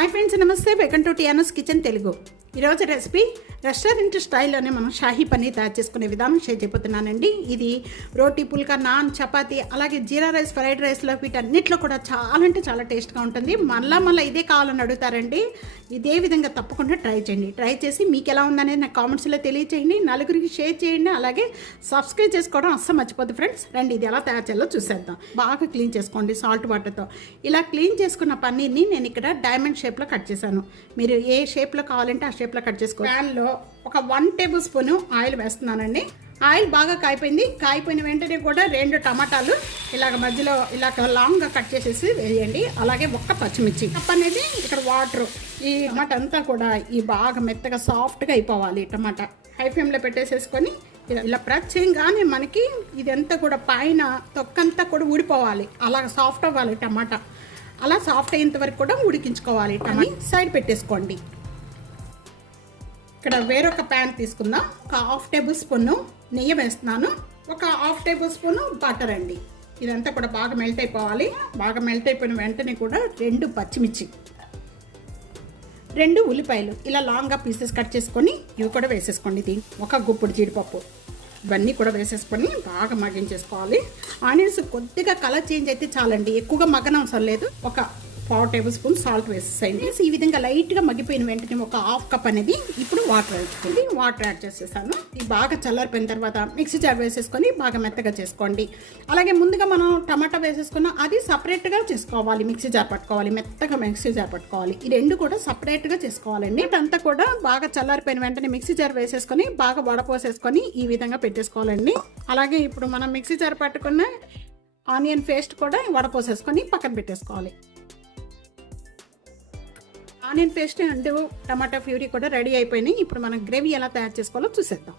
Hi friends, నమస్తే. Welcome to టియానోస్ kitchen Telugu. ఈరోజు recipe restaurant స్టైల్లోనే మనం షాహీ పన్నీర్ తయారు చేసుకునే విధానం షేర్ చేయబోతున్నానండి. ఇది రోటీ, పుల్కా, నాన్, చపాతీ, అలాగే జీరా రైస్, ఫ్రైడ్ రైస్లో వీటన్నిటిలో కూడా చాలా అంటే చాలా టేస్ట్గా ఉంటుంది. మళ్ళీ ఇదే కావాలని అడుగుతారండి. ఇదే విధంగా తప్పకుండా ట్రై చేయండి. ట్రై చేసి మీకు ఎలా ఉందనేది నాకు కామెంట్స్లో తెలియచేయండి, నలుగురికి షేర్ చేయండి, అలాగే సబ్స్క్రైబ్ చేసుకోవడం అస్సలు మర్చిపోద్దు ఫ్రెండ్స్. రండి, ఇది ఎలా తయారు చేయాలో చూసేద్దాం. బాగా క్లీన్ చేసుకోండి సాల్ట్ వాటర్తో. ఇలా క్లీన్ చేసుకున్న పన్నీర్ని నేను ఇక్కడ డైమండ్ షేప్లో కట్ చేశాను. మీరు ఏ షేప్లో కావాలంటే ఆ షేప్లో కట్ చేసుకో. ప్యాన్లో ఒక 1 టేబుల్ స్పూన్ ఆయిల్ వేస్తున్నానండి. ఆయిల్ బాగా కాయిపోయిన వెంటనే కూడా 2 టమాటాలు ఇలాగ మధ్యలో ఇలాగ లాంగ్గా కట్ చేసేసి వేయండి. అలాగే 1 పచ్చిమిర్చి. కప్ అనేది ఇక్కడ వాటర్. ఈ టమాటా అంతా కూడా ఈ బాగా మెత్తగా సాఫ్ట్గా అయిపోవాలి. టమాటా హై ఫ్లేమ్లో పెట్టేసేసుకొని ఇలా ప్రెస్ చేయగానే మనకి ఇదంతా కూడా పైన తొక్కంతా కూడా ఊడిపోవాలి. అలాగ సాఫ్ట్ అవ్వాలి టమాటా. అలా సాఫ్ట్ అయ్యేంత వరకు కూడా ఉడికించుకోవాలి. టమాటా సైడ్ పెట్టేసుకోండి. ఇక్కడ వేరొక ప్యాన్ తీసుకుందాం. ఒక 1/2 టేబుల్ స్పూన్ నెయ్యి వేస్తున్నాను. ఒక 1/2 టేబుల్ స్పూన్ బటర్ అండి. ఇదంతా కూడా బాగా మెల్ట్ అయిపోవాలి. బాగా మెల్ట్ అయిపోయిన వెంటనే కూడా 2 పచ్చిమిర్చి, 2 ఉల్లిపాయలు ఇలా లాంగ్గా పీసెస్ కట్ చేసుకొని ఇవి కూడా వేసేసుకోండి. ఇది 1 గుప్పుడు జీడిపప్పు, ఇవన్నీ కూడా వేసేసుకొని బాగా మగ్గించేసుకోవాలి. ఆనియన్స్ కొద్దిగా కలర్ చేంజ్ అయితే చాలండి, ఎక్కువగా మగ్గనవసరం లేదు. ఒక 1/4 టేబుల్ స్పూన్ సాల్ట్ వేసేసేయండి. ఈ విధంగా లైట్గా మగ్గిపోయిన వెంటనే ఒక 1/2 కప్ అనేది ఇప్పుడు వాటర్ వేసుకోండి. వాటర్ యాడ్ చేసేసాను. ఇది బాగా చల్లారిపోయిన తర్వాత మిక్సీ జార్ వేసేసుకొని బాగా మెత్తగా చేసుకోండి. అలాగే ముందుగా మనం టమాటా వేసేసుకున్న అది సపరేట్గా చేసుకోవాలి. మిక్సీ జార్ పట్టుకోవాలి, మెత్తగా మిక్సీ జార్ పట్టుకోవాలి. ఈ 2 కూడా సపరేట్గా చేసుకోవాలండి. ఇదంతా కూడా బాగా చల్లారిపోయిన వెంటనే మిక్సీ జార్ వేసేసుకొని బాగా వడపోసేసుకొని ఈ విధంగా పెట్టేసుకోవాలండి. అలాగే ఇప్పుడు మనం మిక్సీ జార్ పట్టుకున్న ఆనియన్ పేస్ట్ కూడా వడపోసేసుకొని పక్కన పెట్టేసుకోవాలి. ఆనియన్ పేస్ట్ అండ్ టమాటా ప్యూరీ కూడా రెడీ అయిపోయినాయి. ఇప్పుడు మనం గ్రేవీ ఎలా తయారు చేసుకోవాలో చూసేద్దాం.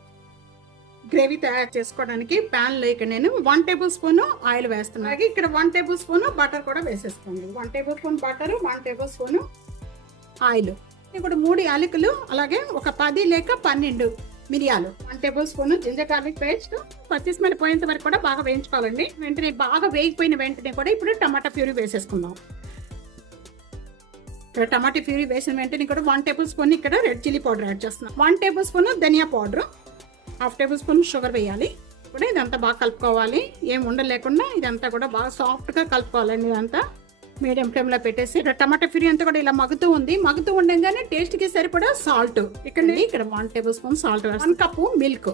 గ్రేవీ తయారు చేసుకోవడానికి ప్యాన్లో ఇక్కడ నేను 1 టేబుల్ స్పూన్ ఆయిల్ వేస్తున్నాను. అలాగే ఇక్కడ 1 టేబుల్ స్పూన్ బటర్ కూడా వేసేసుకోండి. 1 table spoon butter, 1 table spoon oil. ఇప్పుడు 3 యాలకులు, అలాగే ఒక 10 లేక 12 మిరియాలు, 1 table spoon ginger garlic paste. పచ్చి స్మెల్ పోయేంత వరకు కూడా బాగా వేయించుకోవాలండి. వెంటనే బాగా వేగిపోయిన వెంటనే కూడా ఇప్పుడు టమాటా ప్యూరీ వేసేసుకుందాం. ఇక్కడ టమాటా ప్యూరీ వేసిన వెంటనే కూడా 1 టేబుల్ స్పూన్ ఇక్కడ రెడ్ చిల్లీ పౌడర్ యాడ్ చేస్తున్నాం. 1 టేబుల్ స్పూన్ ధనియా పౌడర్, 1/2 టేబుల్ స్పూన్ షుగర్ వేయాలి. ఇప్పుడు ఇదంతా బాగా కలుపుకోవాలి. ఏం ఉండలేకుండా ఇదంతా కూడా బాగా సాఫ్ట్గా కలుపుకోవాలండి. ఇదంతా మీడియం ఫ్లేమ్లో పెట్టేసి టమాటా ప్యూరీ అంతా కూడా ఇలా మగ్గుతూ ఉండగానే టేస్ట్కి సరిపడా సాల్ట్. ఇక్కడ 1 table spoon salt, 1 cup milk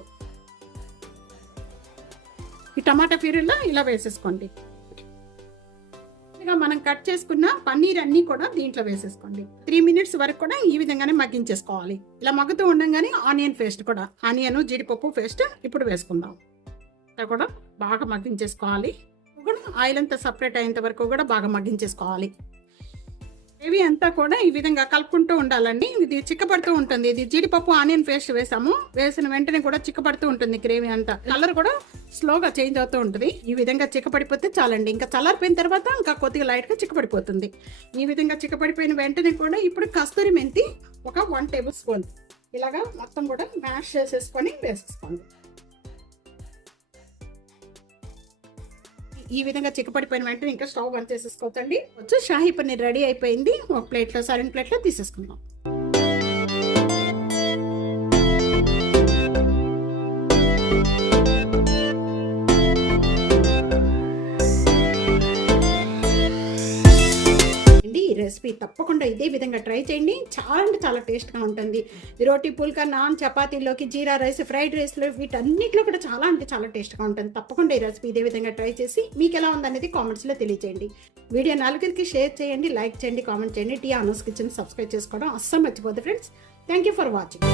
ఈ టమాటా ప్యూరీలో ఇలా వేసేసుకోండి. మనం కట్ చేసుకున్న పన్నీర్ అన్ని కూడా దీంట్లో వేసేసుకోండి. 3 మినిట్స్ వరకు కూడా ఈ విధంగానే మగ్గించేసుకోవాలి. ఇలా మగ్గుతూ ఉండగానే ఆనియన్ పేస్ట్ కూడా, ఆనియన్ జీడిపప్పు పేస్ట్ ఇప్పుడు వేసుకుందాం. ఇలా కూడా బాగా మగ్గించేసుకోవాలి. ఆయిల్ అంతా సపరేట్ అయ్యేంత వరకు కూడా బాగా మగ్గించేసుకోవాలి. గ్రేవీ అంతా కూడా ఈ విధంగా కలుపుకుంటూ ఉండాలండి. ఇది చిక్కపడుతూ ఉంటుంది. ఇది జీడిపప్పు ఆనియన్ పేస్ట్ వేసిన వెంటనే కూడా చిక్కపడుతూ ఉంటుంది. గ్రేవీ అంతా కలర్ కూడా స్లోగా చేంజ్ అవుతూ ఉంటుంది. ఈ విధంగా చిక్కపడిపోతే చాలండి. ఇంకా చల్లారిపోయిన తర్వాత ఇంకా కొద్దిగా లైట్గా చిక్కపడిపోతుంది. ఈ విధంగా చిక్కపడిపోయిన వెంటనే కూడా ఇప్పుడు కస్తూరి మెంతి ఒక 1 టేబుల్ స్పూన్ ఇలాగా మొత్తం కూడా మ్యాష్ చేసేసుకొని వేసేసుకోండి. ఈ విధంగా చిక్కపడిపోయిన వెంటనే ఇంకా స్టవ్ బంద్ చేసేసుకోవచ్చండి. షాహీ పన్నీర్ రెడీ అయిపోయింది. ఒక ప్లేట్లో, సరైన ప్లేట్లో తీసేసుకుందాం. రెసిపీ తప్పకుండా ఇదే విధంగా ట్రై చేయండి. చాలా అంటే చాలా టేస్ట్గా ఉంటుంది. రోటీ, పుల్కా, నాన్, చపాతీలోకి, జీరా రైస్, ఫ్రైడ్ రైస్లో వీటన్నిటిలో కూడా చాలా అంటే చాలా టేస్ట్గా ఉంటుంది. తప్పకుండా ఈ రెసిపీ ఇదే విధంగా ట్రై చేసి మీకు ఎలా ఉందనేది కామెంట్స్లో తెలియజేయండి. వీడియో 4కి షేర్ చేయండి, లైక్ చేయండి, కామెంట్ చేయండి. టియానోస్ కిచెన్ సబ్స్క్రైబ్ చేసుకోవడం అస్సలు మర్చిపోద్దు friends. Thank you for watching.